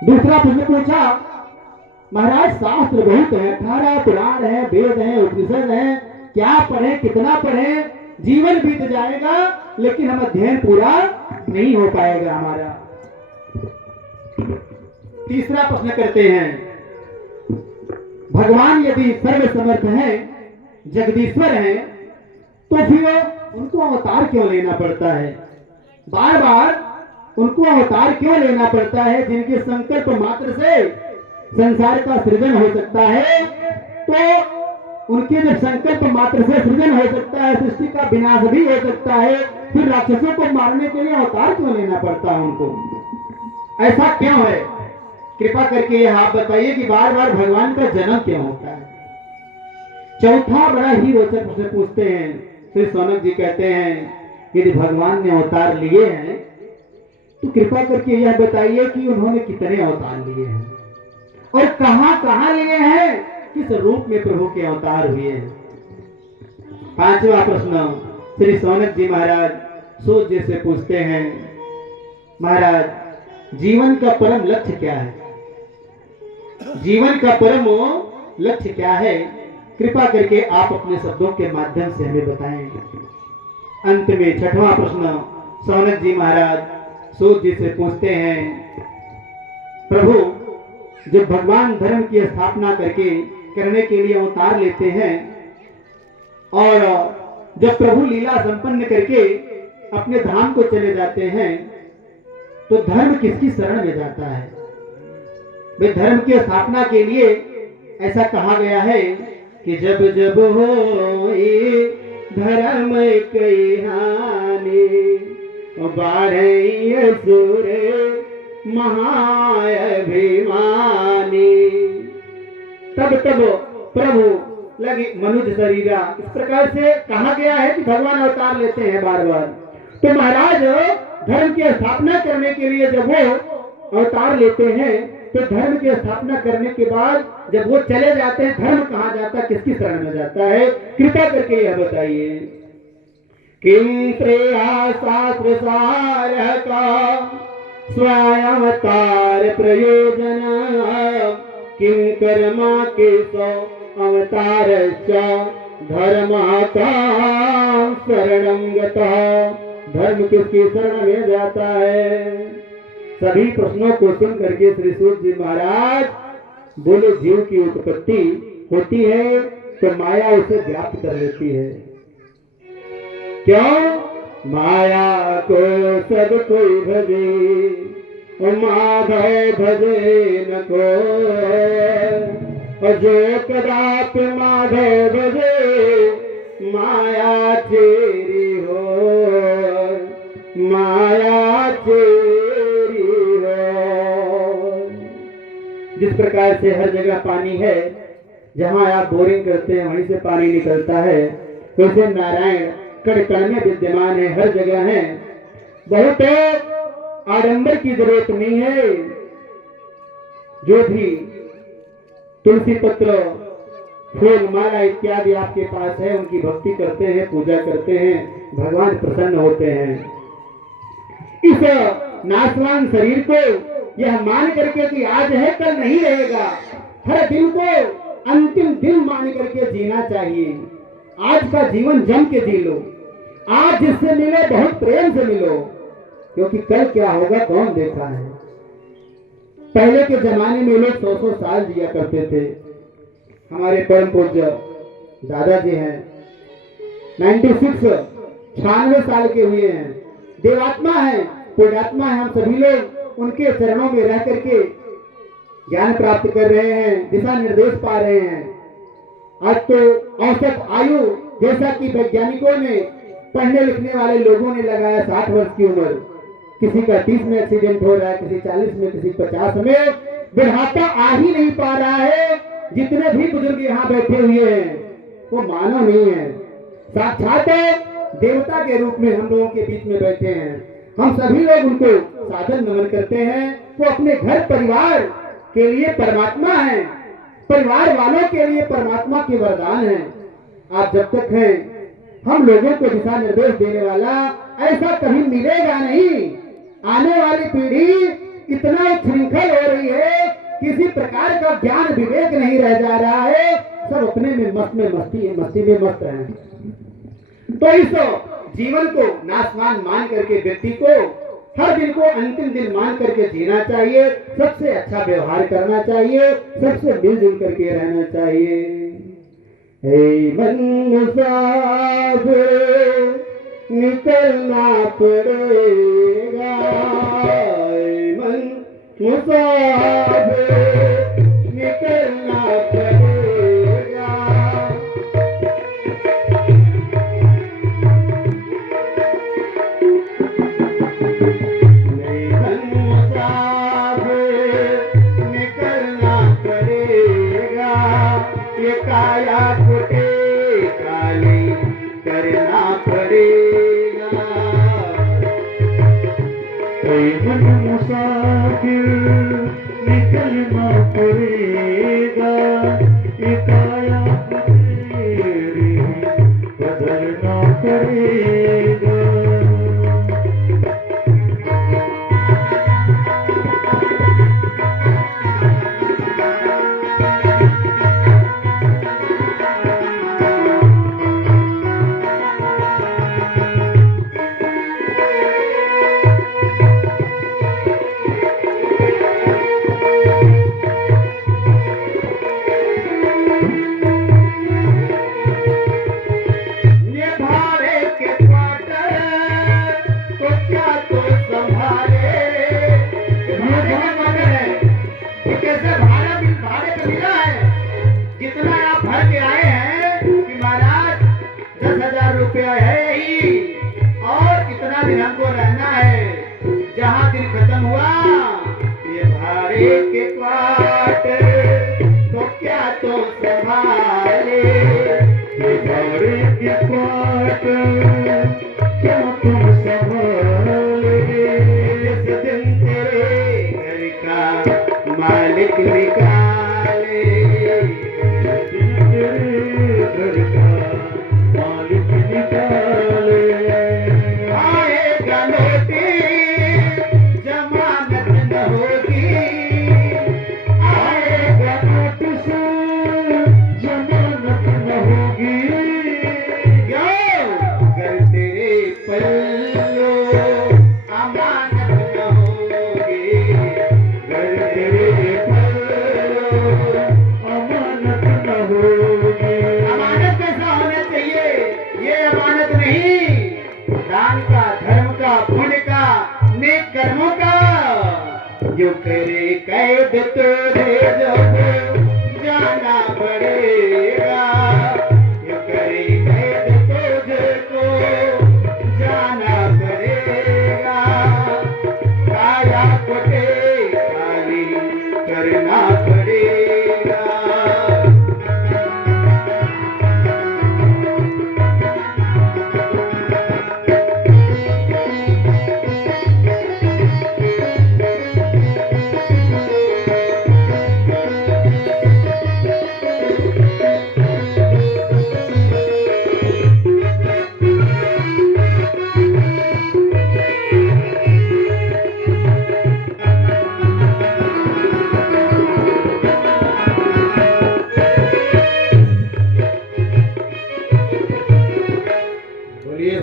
दूसरा प्रश्न पूछा, महाराज शास्त्र बहुत है, 18 पुराण है, वेद है, उपनिषद है, क्या पढ़े, कितना पढ़े, जीवन बीत जाएगा लेकिन हम अध्ययन पूरा नहीं हो पाएगा हमारा। तीसरा प्रश्न करते हैं, भगवान यदि सर्व समर्थ है, जगदीश्वर है, तो फिर उनको अवतार क्यों लेना पड़ता है? बार बार उनको अवतार क्यों लेना पड़ता है? जिनके संकल्प मात्र से संसार का सृजन हो सकता है, तो उनके जब संकल्प मात्र से सृजन हो सकता है, सृष्टि का विनाश भी हो सकता है, फिर राक्षसों को मारने के लिए अवतार क्यों लेना पड़ता है उनको? ऐसा क्यों है? कृपा करके यह आप बताइए कि बार बार भगवान का जन्म क्यों होता है? चौथा बड़ा ही रोचक प्रश्न पूछते हैं। श्री सौनक जी कहते हैं, यदि भगवान ने अवतार लिए हैं तो कृपा करके यह बताइए कि उन्होंने कितने अवतार लिए हैं और कहां कहां लिए हैं, किस रूप में प्रभु के अवतार हुए हैं। पांचवा प्रश्न श्री सौनक जी महाराज सूत जी से पूछते हैं, महाराज जीवन का परम लक्ष्य क्या है? जीवन का परम लक्ष्य क्या है? कृपा करके आप अपने शब्दों के माध्यम से हमें बताएं। अंत में छठवां प्रश्न सौनक जी महाराज सूत जी से पूछते हैं, प्रभु जब भगवान धर्म की स्थापना करने के लिए अवतार लेते हैं और जब प्रभु लीला संपन्न करके अपने धाम को चले जाते हैं, तो धर्म किसकी शरण में जाता है? वे धर्म की स्थापना के लिए ऐसा कहा गया है कि जब जब हो धर्म कई हानि, बाढ़ सुर महाअभिमानी, तब तब प्रभु लगे मनुष्य शरीरा। इस प्रकार से कहा गया है कि भगवान अवतार लेते हैं बार बार। तो महाराज धर्म की स्थापना करने के लिए जब वो अवतार लेते हैं, तो धर्म की स्थापना करने के बाद जब वो चले जाते हैं, धर्म कहाँ जाता है, किसकी शरण में जाता है? कृपा करके यह बताइए। किम श्रेया शास्त्र सार का स्वयं अवतार प्रयोजन, किम कर्मा के सौ अवतार धर्माता शरणं गतः। धर्म किसकी शरण में जाता है? सभी प्रश्नों को सुन करके श्री सूत जी महाराज बोले, जीव की उत्पत्ति होती है तो माया उसे व्याप्त कर लेती है। क्यों? माया को सब कोई भजे, माधव भजे न को, जो कदापि माधव भजे माया चेरी हो, माया चेरी हो। जिस प्रकार से हर जगह पानी है, जहां आप बोरिंग करते हैं वहीं से पानी निकलता है, वैसे नारायण कण कण में विद्यमान है, हर जगह है। बहुत आडंबर की जरूरत नहीं है। जो भी तुलसी पत्र, फूल, माला इत्यादि आपके पास है, उनकी भक्ति करते हैं, पूजा करते हैं, भगवान प्रसन्न होते हैं। इस नाशवान शरीर को यह मान करके कि आज है कल नहीं रहेगा, हर दिन को अंतिम दिन मान करके जीना चाहिए। आज का जीवन जम के जी लो, आज जिससे मिलो बहुत प्रेम से मिलो, क्योंकि कल क्या होगा कौन देखा है। पहले के जमाने में लोग 100-100 साल जिया करते थे। हमारे परम पूज्य दादाजी हैं 96 साल के हुए हैं, देवात्मा है, पुण्यात्मा है। हम सभी लोग उनके चरणों में रह करके ज्ञान प्राप्त कर रहे हैं, दिशा निर्देश पा रहे हैं। आज तो औसत आयु जैसा कि वैज्ञानिकों ने, पढ़ने लिखने वाले लोगों ने लगाया 60 वर्ष की उम्र, किसी का 30 में एक्सीडेंट हो रहा है, किसी 40 में, किसी 50 में। बुढ़ापा आ ही नहीं पा रहा है। जितने भी बुजुर्ग यहाँ बैठे हुए हैं वो मानव नहीं है, साक्षात देवता के रूप में हम लोगों के बीच में बैठे हैं। हम सभी लोग उनको सादर नमन करते हैं। वो अपने घर परिवार के लिए परमात्मा है, परिवार वालों के लिए परमात्मा के वरदान है। आप जब तक हैं, हम लोगों को दिशा निर्देश देने वाला ऐसा कभी मिलेगा नहीं। आने वाली पीढ़ी इतना उच्छृंखल हो रही है, किसी प्रकार का ज्ञान विवेक नहीं रह जा रहा है, सब अपने में मस्ती में मस्त हैं। तो इस जीवन को नासमान मान करके व्यक्ति को हर दिन को अंतिम दिन मान करके जीना चाहिए, सबसे अच्छा व्यवहार करना चाहिए, सबसे मिलजुल करके रहना चाहिए। हे मन मुसाफिर निकलना पड़ेगा, हे मन मुसाफिर निकलना पड़ेगा। काया कुटे काली करना पड़ेगा। मन मुसाफिर निकलना पड़ेगा, ये काया तेरी बदलना पड़ेगा। हमको रहना है, जहाँ दिन खत्म हुआ ये भाड़े के क्वार्टर तो क्या तो संभाले, ये भाड़े के क्वार्टर क्या तुम संभाले। जिस दिन तेरे घर का मालिक निकाले, जिस दिन तेरे घर का मालिक निकाले। कर्मों का जो करे कैद तुझे जब जाना पड़ेगा, जो करे कैद तुझको जाना पड़ेगा। काया कोटे खाली करना पड़ेगा।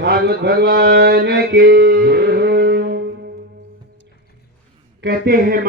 भागवत भगवान के कहते हैं।